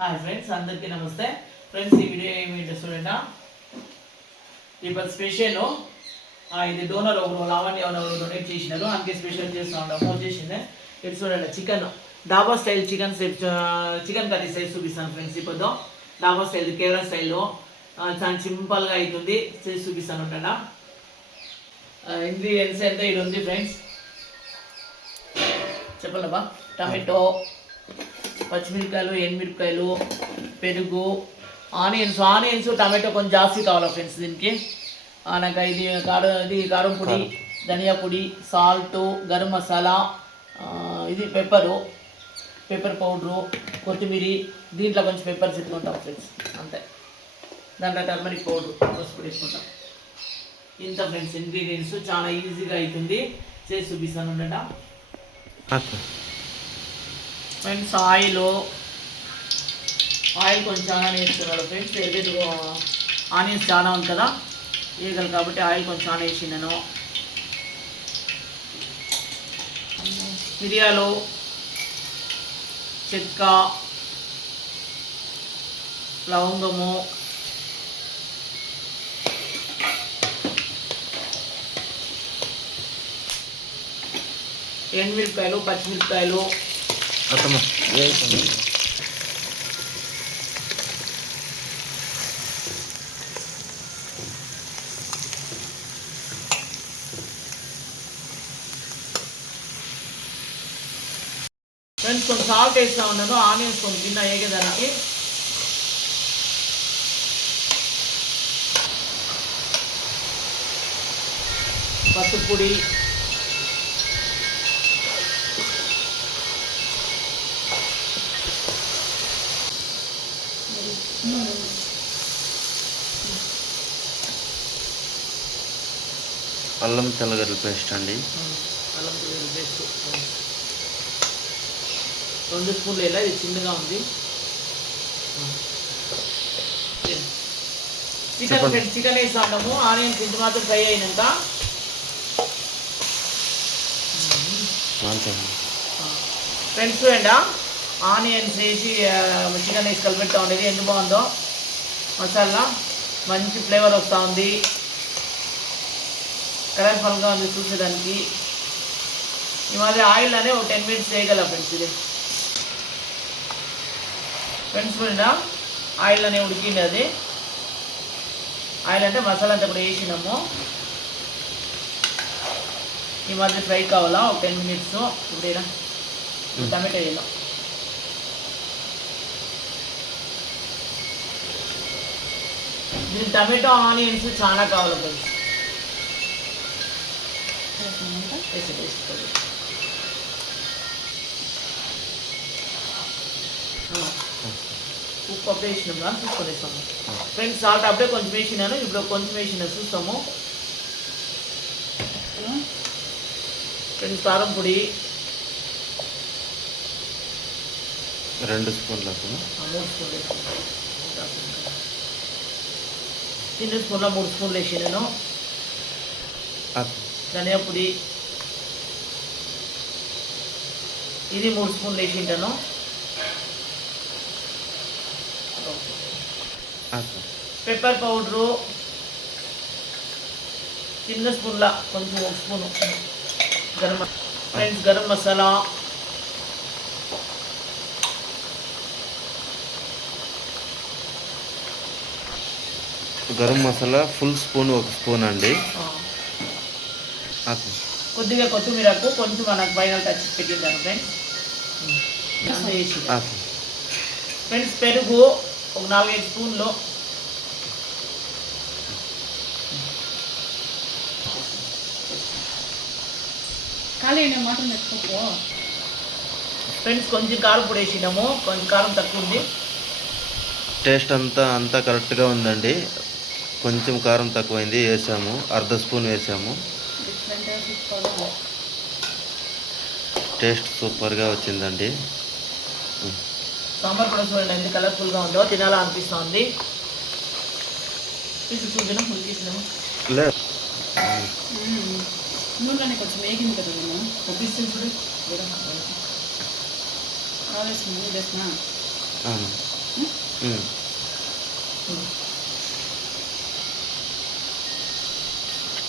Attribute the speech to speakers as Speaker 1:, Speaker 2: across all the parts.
Speaker 1: Hi friends అందరికీ నమస్తే. Friends ఈ వీడియో ఏమిటో చూడండి. ఇప్పుడు స్పెషల్ ఇది డోనర్ ఒకరు లావణ్య ఒకరు డొనేట్ చేసినారు. అందుకే స్పెషల్ చేస్తూ ఫోన్ చేసిందే. ఇది చూడండి chicken dhaba style chicken chicken curry size చూపిస్తాను ఫ్రెండ్స్ ఇప్పుడు డాబా స్టైల్ కేరళ స్టైల్లో చాలా సింపుల్గా అవుతుంది. చేసి చూపిస్తాను ఉంటాడా? ఇంగ్రీడియంట్స్ ఎంత ఇది ఉంది ఫ్రెండ్స్ చెప్పండి బా టమాటో పచ్చిమిరపకాయలు ఎండుమిరపకాయలు పెరుగు ఆనియన్స్ ఆనియన్స్ టమాటో కొంచెం జాస్తి కావాలి ఫ్రెండ్స్ దీనికి? నాకు ఇది కారం ఇది కారం పొడి ధనియా పొడి సాల్ట్ గరం మసాలా ఇది పెప్పరు పెప్పర్ పౌడరు కొత్తిమీర దీంట్లో కొంచెం పెప్పర్ చెప్పుకుంటాం ఫ్రెండ్స్ అంతే. దాంట్లో టర్మరిక్ పౌడర్ పసుపు వేసుకుంటాం. ఇంత ఫ్రెండ్స్ ఇంగ్రీడియంట్స్ చాలా ఈజీగా అవుతుంది చేసి చూపిస్తాను ఉండటం ఫ్రెండ్స్ ఆయిల్. ఆయిల్ కొంచెం చాలా వేస్తున్నాడు ఫ్రెండ్స్ ఎదురు ఆనియన్స్ చాలా ఉంది కదా. ఈగలు కాబట్టి ఆయిల్ కొంచెం చాలా వేసినాను మిరియాలు చెక్క లవంగము. ఎండుమిరపకాయలు పచ్చిమిరపకాయలు.
Speaker 2: అత్తమ్మ
Speaker 1: ఫ్రెండ్స్ కొంచెం సాల్ట్ వేస్తా ఉన్నాను ఆనియన్స్ కొంచెం గిన్నె వేగేదానికి పసుపు పొడి
Speaker 2: అల్లం తెల్లగడ్డల పేస్ట్ అండి.
Speaker 1: అల్లం వెల్లుల్లి పేస్ట్. రెండు స్పూన్లు వేయాలి? ఇది చిన్నగా ఉంది. చికెన్. ఫ్రెండ్స్ చికెన్ వేస్తా ఉన్నాము. ఆనియన్స్ ఇంటి మాత్రం ఫ్రై అయినాక. ఫ్రెండ్స్ ఎండ ఆనియన్స్ వేసి చికెన్ వేసి కలిపెడతా ఉండేది ఎంత బాగుందో. మసాలా. మంచి ఫ్లేవర్ వస్తూ ఉంది. కలర్ఫుల్గా ఉంది చూసేదానికి. ఈ మాదిరి ఆయిల్ అనే ఒక టెన్ మినిట్స్ వేయగల ఫ్రెండ్స్ ఇది. ఫ్రెండ్స్ మీద ఆయిల్ అనే ఉడికింది అది. ఆయిల్ అంటే మసాలా అంతా కూడా వేసినాము. ఈ మాదిరి ఫ్రై కావాలా? ఒక టెన్ మినిట్స్. ఇప్పుడేనా టమాటో వేయాలి దీని టమాటో ఆనియన్స్ చాలా కావాలి ఫ్రెండ్స్. ఉప్పు అప్పుడే వేసినాం చూసుకొని వేస్తాము ఫ్రెండ్స్ సాల్ట్ అప్పుడే కొంచెం వేసినాను. ఇప్పుడు కొంచెం వేసిన చూస్తాము. ఫ్రెండ్స్ కారం పొడి.
Speaker 2: రెండు స్పూన్లు
Speaker 1: మూడు స్పూన్లు వేసుకుంటాను చిన్న స్పూన్లో మూడు స్పూన్లు వేసినాను.
Speaker 2: అత్త-
Speaker 1: ధనియా పొడి ఇది మూడు స్పూన్లు వేసింటాను. Pepper powder. చిన్న స్పూన్ల కొంచెం ఒక spoon. Garam friends garam masala.
Speaker 2: Garam masala full spoon ఒక స్పూన్ అండి.
Speaker 1: కొద్దిగా కొత్తిమీరకు కొంచెం మనకు పైన టచ్ పెట్టింటాను ఫ్రెండ్స్. ఫ్రెండ్స్ పెరుగు ఒక నాలుగైదు స్పూన్లు.
Speaker 3: ఖాళీ మటన్ ఎత్తుకోపో
Speaker 1: ఫ్రెండ్స్ కొంచెం కారం పొడి వేసినాము కొంచెం కారం తక్కువ ఉంది.
Speaker 2: టేస్ట్ అంతా అంతా కరెక్ట్గా ఉందండి. కొంచెం కారం తక్కువైంది వేసాము. అర్ధ స్పూన్ వేసాము. టేస్ట్ సూపర్గా వచ్చిందండి.
Speaker 1: సాంబార్ కూడా చూడండి ఎంత కలర్ఫుల్గా ఉందో తినాలా అనిపిస్తుంది. తీసినాము
Speaker 3: కొంచెం వేగింది కదా నేను
Speaker 1: ఒప్పిస్తుంది చూడు.
Speaker 3: ఆవేశం వేసిన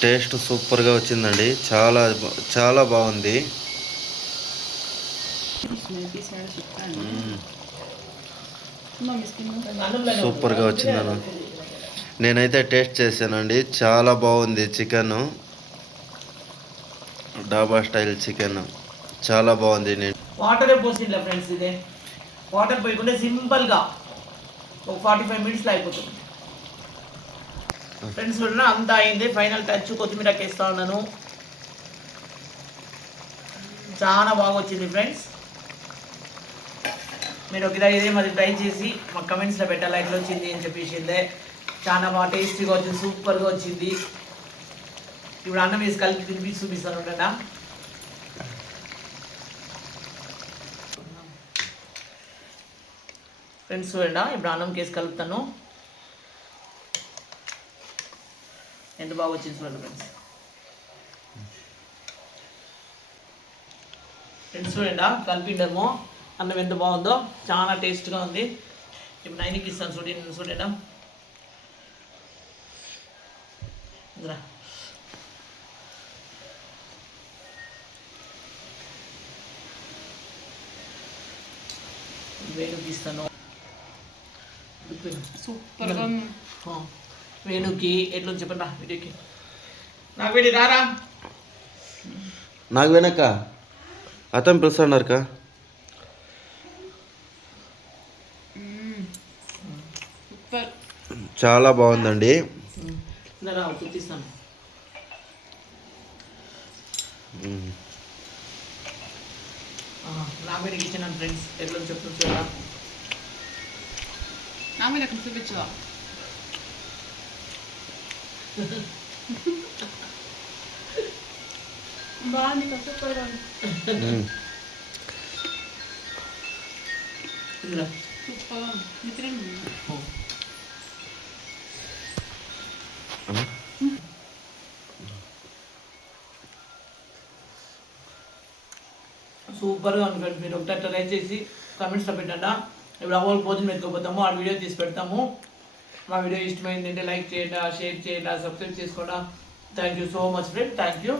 Speaker 2: టేస్ట్ సూపర్గా వచ్చిందండి. చాలా చాలా బాగుంది. సూపర్గా వచ్చిందన్న. నేనైతే టేస్ట్ చేశానండి. చాలా బాగుంది చికెన్. Dhaba style chicken. చాలా బాగుంది. నేను
Speaker 1: వాటరే పోసిండ్లే ఫ్రెండ్స్ ఇదే. వాటర్ పోయకుండా సింపుల్గా ఒక ఫార్టీ ఫైవ్ మినిట్స్లో అయిపోతుంది. ఫ్రెండ్స్ చూడండి అంతా అయింది. ఫైనల్ టచ్ కొత్తిమీర వేస్తా ఉన్నాను. చాలా బాగా వచ్చింది ఫ్రెండ్స్ మీరు ఒకసారి ఇదే మరి ట్రై చేసి మా కమెంట్స్లో పెట్టాలి ఎట్లా వచ్చింది అని చెప్పేసిందే. చాలా బాగా టేస్టీగా వచ్చింది సూపర్గా వచ్చింది. ఇప్పుడు అన్నం వేసి కలిపి తినిపి చూపిస్తాను కదా ఫ్రెండ్స్ చూడండి ఇప్పుడు అన్నం కేసి కలుపుతాను. ఎంత బాగా వచ్చింది చూడండి ఫ్రెండ్స్. ఫ్రెండ్స్ చూడండి కలిపిండము అన్నం ఎంత బాగుందో. చాలా టేస్ట్గా ఉంది. ఇప్పుడు నైన్కి ఇస్తాను చూడండి చూడండి. ఇదిరా. వేణుకి ఇస్తాను.
Speaker 3: సూపర్గా
Speaker 1: వేణుకి ఎట్లా ఉంది చెప్పండి రా వీడియోకి నాకు వీడి రారా?
Speaker 2: నాకు వెనక. అతను పిలుస్తున్నారు కా
Speaker 3: సూపర్.
Speaker 2: చాలా బాగుందండి.
Speaker 1: రా చూపిస్తాను
Speaker 2: మ్మ్.
Speaker 1: రామేడికి ఇచ్చిన ఫ్రెండ్స్ ఎట్లా చూడరా
Speaker 3: అక్కడ చూపించవా బాగుంది ఇంకా సూపర్గా ఉంది
Speaker 2: మ్మ్.
Speaker 1: ఇదిరా.
Speaker 3: సూపర్గా ఉంది నిద్రండి
Speaker 1: ఓ. సూపర్గా ఉంది ఫ్రెండ్స్ మీరు ఒకటి ట్రై చేసి కమెంట్స్లో పెట్టండి ఇప్పుడు అవ్వాలి భోజనం ఎత్తుకోపోతాము ఆ వీడియో తీసి పెడతాము మా వీడియో ఇష్టమైంది అంటే లైక్ చేయండి షేర్ చేయండి సబ్స్క్రైబ్ చేసుకోండి. Thank you so much friend thank you